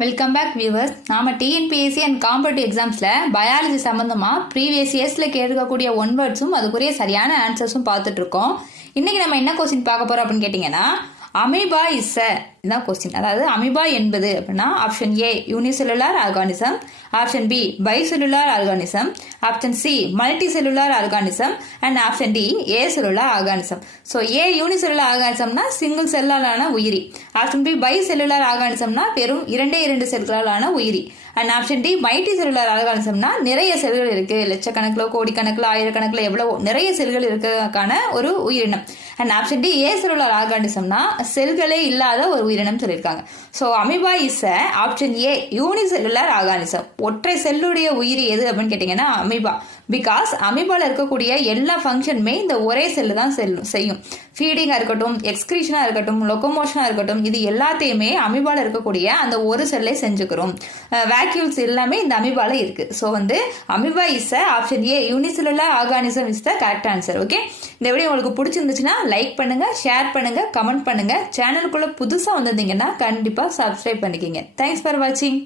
Welcome back viewers. நாம TNPSC and competitive எக்ஸாம்ஸில் biology சம்மந்தமாக ப்ரீவியஸ் இயர்ஸில் கேட்கக்கூடிய ஒன் வேர்ட்ஸும் அதுக்குரிய சரியான ஆன்சர்ஸும் பார்த்துட்டு இருக்கோம். இன்னைக்கு நம்ம என்ன கொஸ்டின் பார்க்க போறோம் அப்படின்னு கேட்டிங்கன்னா, அமீபா இஸ் இதான் கொஸ்டின். அதாவது அமீபா என்பது அப்படின்னா option A unicellular organism, option B bicellular organism, option C multicellular organism and option D acellular organism. So a unicellular ஆர்கானிசம்னா சிங்கிள் செல்லாலான உயிரி, ஆப்ஷன் பி பை செல்லுலார் ஆர்கானிசம்னா வெறும் இரண்டு செல்களாலான உயிரி, and option D multicellular ஆர்கானிசம்னா நிறைய செல்கள் இருக்கு, லட்சக்கணக்கில் கோடிக்கணக்கில் ஆயிரக்கணக்கில் எவ்வளவு நிறைய செல்கள் இருக்கிறதுக்கான ஒரு உயிரினம். And option D acellular ஆர்கானிசம்னா செல்களே இல்லாத ஒரு உயிரினம் சொல்லியிருக்காங்க. So amoeba is option A unicellular organism. ஒற்றை செல்லுடைய உயிரி எது அப்படின்னு கேட்டீங்கன்னா அமீபா. பிகாஸ் அமீபால இருக்கக்கூடிய எல்லா ஃபங்க்ஷனுமே இந்த ஒரே செல்லு தான் செய்யும். ஃபீடிங்காக இருக்கட்டும், எக்ஸ்கிரீஷனாக இருக்கட்டும், லொக்கோமோஷனாக இருக்கட்டும், இது எல்லாத்தையுமே அமீபால இருக்கக்கூடிய அந்த ஒரு செல்லை செஞ்சுக்கிறோம். வேக்யூல்ஸ் எல்லாமே இந்த அமீபால இருக்கு. So amoeba is option A unicellular organism is the correct answer. Okay, இந்த வீடியோ உங்களுக்கு பிடிச்சிருந்துச்சுன்னா லைக் பண்ணுங்க, ஷேர் பண்ணுங்க, கமெண்ட் பண்ணுங்க. சேனலுக்குள்ள புதுசாக வந்திருந்தீங்கன்னா கண்டிப்பாக சப்ஸ்கிரைப் பண்ணிக்கிங்க. தேங்க்ஸ் ஃபார் வாட்சிங்.